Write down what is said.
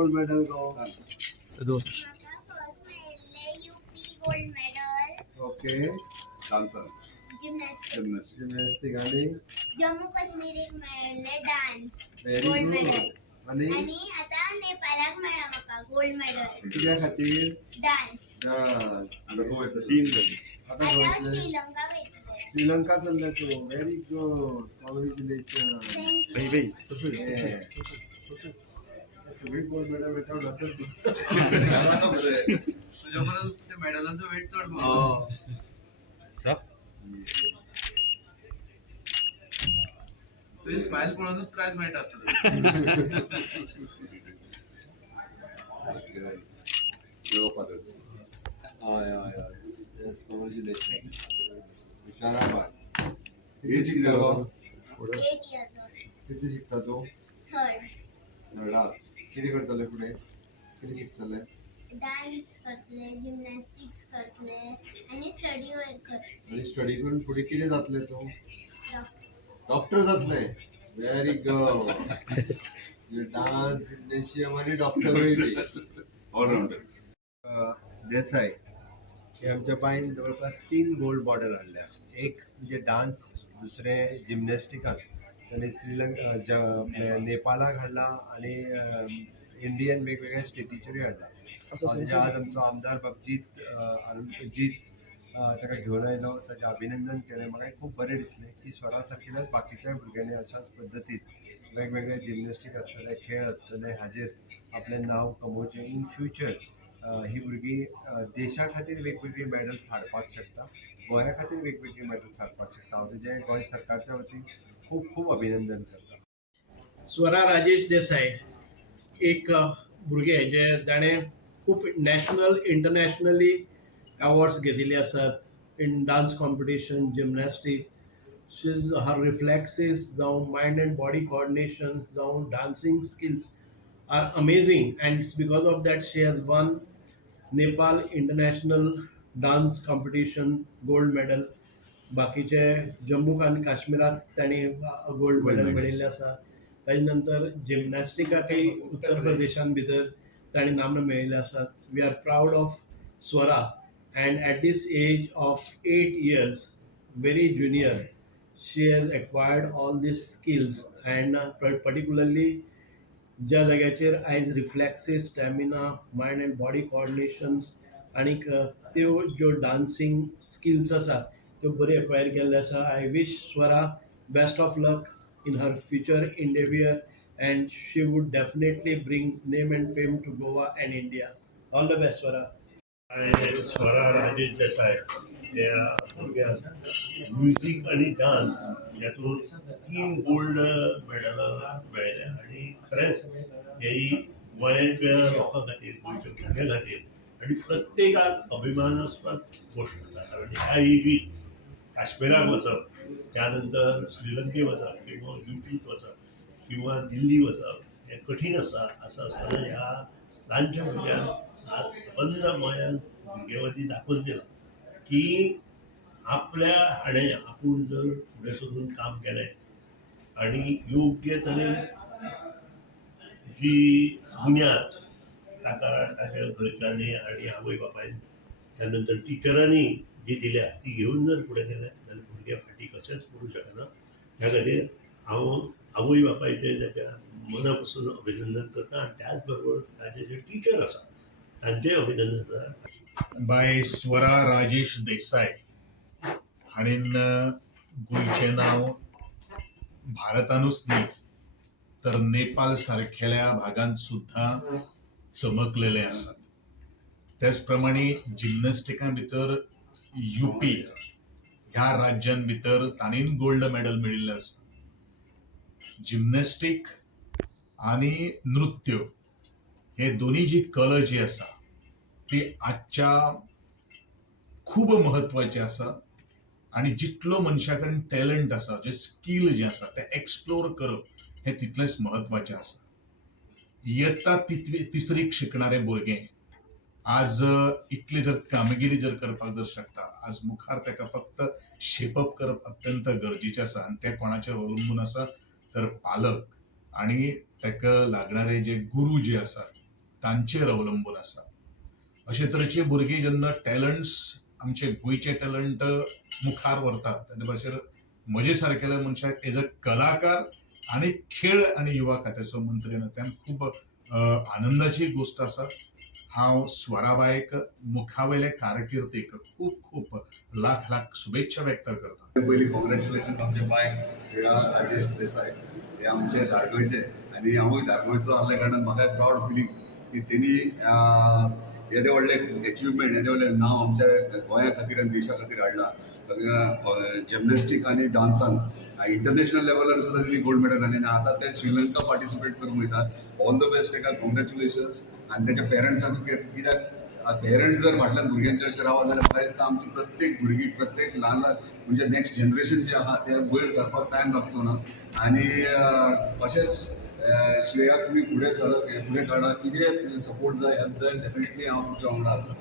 Gold medal गो? Gold medal. Okay. Gymnastic आणि जम्मू काश्मीर एक मेळ्ळें dance. Very gold good. Medal. आणि आणि आता नेपाळाक मेळ्ळा म्हाका गोल्ड मेडल. कित्या खातीर? डान्स. आता आता गोंयतले श्रीलंका वयतले. श्रीलंका चल्ल्या तू. Very good. Congratulation. Thank you. सगळी गोल्ड मेडल भेटावं नसेल तू. तुझ्या परत ते मेडलाचं वेट चढ तुझी स्माइल पळोवनूच प्राइज मेळटा आसतलें. हय हय हय. Yes, congratulation. हुशाराबाद. किती शिकता गो? 8 years old. किती शिकता तू? थर्ड. नोएडा. किती करतले फुडें? किती शिकतले? डान्स करतले, जिमनॅस्टिक्स करतले आणि स्टडी करतले. आणि स्टडी करून फुडें कितें जातले तू? डॉक्टर. डॉक्टर जातले. Very good. डान्स, जिम्नॅशियम आणि डॉक्टर ऑलराउंडर. देसाई हे आमच्या बाईन जवळपास 3 गोल्ड मेडल हाडल्या. एक म्हणजे डान्स, दुसरे जिमनॅस्टिकात त्यांनी आपल्या नेपाळाक हाडला आणि इंडियन वेगवेगळ्या स्टेटीचेरूय हाडला. म्हणजे आज आमचो आमदार बाबजीत ताका घेवन आयलो, ताचें अभिनंदन केलें. म्हाका खूब बरें दिसलें की स्वरा सारकेल्याच बाकीच्या भुरग्यांनी अशाच पद्दतीन वेगवेगळे जिमनॅस्टीक आसतले, खेळ आसतले, हाजेर आपलें नांव कमोवचें. इन फ्युचर ही भुरगीं देशा खातीर वेगवेगळी मेडल्स हाडपाक शकता, गोंया खातीर वेगवेगळी मेडल्स हाडपाक शकता. हांव तेजें गोंय सरकारच्या वतीन खूब खूब अभिनंदन करता. स्वरा राजेश देसाई एक भुरगे जे जाणें खूब नॅशनल इंटरनॅशनली अवॉर्ड्स घेतिल्ले आसात इन डान्स कॉम्पिटिशन, जिमनॅस्टीक. शीज हर रिफ्लेक्सीस जावं मायंड एंड बॉडी कोऑर्डिनेशन जावं dancing skills are amazing and it's because of that she has won Nepal international dance competition gold medal. बाकीचे जम्मू आनी काश्मीराक तांणी गोल्ड मेडल मेळिल्ले आसा. ताजे नंतर जिमनॅस्टिकाकय उत्तर प्रदेशान भितर तांणी नामनां मेळिल्ले आसात. We are proud of Swara and at this age of 8 years, very junior, she has acquired all these skills and particularly ज्या जाग्याचेर आयज रिफ्लेक्सीस, स्टॅमिना, मायंड अँड बॉडी कोऑर्डिनेशन्स आनीक त्यो ज्यो डान्सिंग स्किल्स आसा त्यो बरी एक्वायर केल्ले आसा. I wish Swara best of luck in her future endeavor and she would definitely bring name and fame to Goa and India. All the best, Swara. Swara Rajesh Desai या भुरग्याक म्युझिक आणि डान्स यातून 3 गोल्ड मेडल मेळ्ळे आणि खरेंच ही गोंयच्या लोकां खातीर, गोंयच्या भुरग्यां खातीर आणि प्रत्येकाक अभिमानास्पद गोष्ट आसा. कारण ह्या एजीन काश्मीराक वचप, त्यानंतर श्रीलंकेक वचप किंवा यूपीत वचप किंवा दिल्ली वचप हे कठीण आसा. असं असताना ह्या ल्हानशा भुरग्याक आज संबंद गोंयांत भुरगेवती दाखोवन दिला की आपल्या हाणें आपूण जर फुडें सरून काम केलें आणि योग्य तरेन जी बुन्याद ताका ताच्या घरच्यांनी आणि आवय बापायन त्यानंतर टिचरांनी जी दिल्या ती घेऊन जर फुडें गेले जाल्यार भुरगे फाटीं कशेंच पडूं शकना. त्या खातीर हांव आवय बापायचें ताच्या मना पासून अभिनंदन करता आनी त्याच बरोबर ताचे जे टिचर आसा तांचेंय अभिनंदन करता. बाय स्वरा राजेश देसाई हाणेन गोंयचें नांव भारतानूच न्ही तर नेपाळ सारकेल्या भागांत सुद्दां चमकलेलें आसा. त्याच प्रमाणे जिमनॅस्टिकां भितर यूपी ह्या राज्यां भितर ताणीन गोल्ड मेडल मेळिल्लें आसा. जिमनॅस्टीक आणि नृत्य हे दोन्ही जी कला जी आसा ती आजच्या खूब महत्वाची आसा आणि जितलो मनशा कडेन टॅलंट आसा, जे स्किल जे आसा ते एक्सप्लोर करप हे तितलेंच महत्वाचें आसा. इयत्ता तिसरीक शिकणारे भुरगें आज इतली जर कामगिरी जर करपाक जर शकता, आज मुखार ताका फक्त शेपअप करप अत्यंत गरजेचें आसा आनी ते कोणाचेर अवलंबून आसा तर पालक आणि ताका लागणारे जे गुरु जे आसात तांचेर अवलंबून आसा. अशे तरेचे भुरगे जेन्ना टॅलंट्स आमचे गोंयचे टॅलंट मुखार व्हरतात तेन्ना भाशेर म्हजे सारकेल्या मनशाक एज अ कलाकार आनी खेळ आनी युवा खात्याचो मंत्री नात्यान खूब आनंदाची गोष्ट आसा. हांव स्वराबायक मुखावेले कारकिर्दीक खूब खूब लाख लाख शुभेच्छा व्यक्त करता. पयलीं कॉंग्रॅच्युलेशन आमचे बायक श्रेया राजेश देसाय हे आमचे धारगोळचे आनी हांवूय धारगोळचो आसल्या कारणान म्हाका प्रावड फिलींग की तेणी येदे व्हडले एचिवमेंट येदे व्हडलें नांव आमच्या गोंया खातीर आनी देशा खातीर हाडलां. सगळ्या जिमनॅस्टीक आनी डान्सान इंटरनॅशनल लेवलार सुद्दां तेणी गोल्ड मेडल आनी आतां ते श्रीलंका पार्टिसिपेट करूंक वयता. ऑल द बेस्ट ताका कॉंग्रॅच्युलेशन्स. आनी तेच्या पेरंट्सांक कित्याक पेरंट्स जर फाटल्यान भुरग्यांचे अशें रावत जाल्यार म्हाका दिसता आमची प्रत्येक भुरगीं प्रत्येक ल्हान ल्हान म्हणजे नेक्स्ट जनरेशन जे आहा ते वयर सरपाक टायम लागचो ना. आनी अशेंच श्रेयाक तुमी फुडें काडा. कितें सपोर्ट जाय हेल्प जाय डेफिनेटली हांव तुमच्या वांगडा आसा.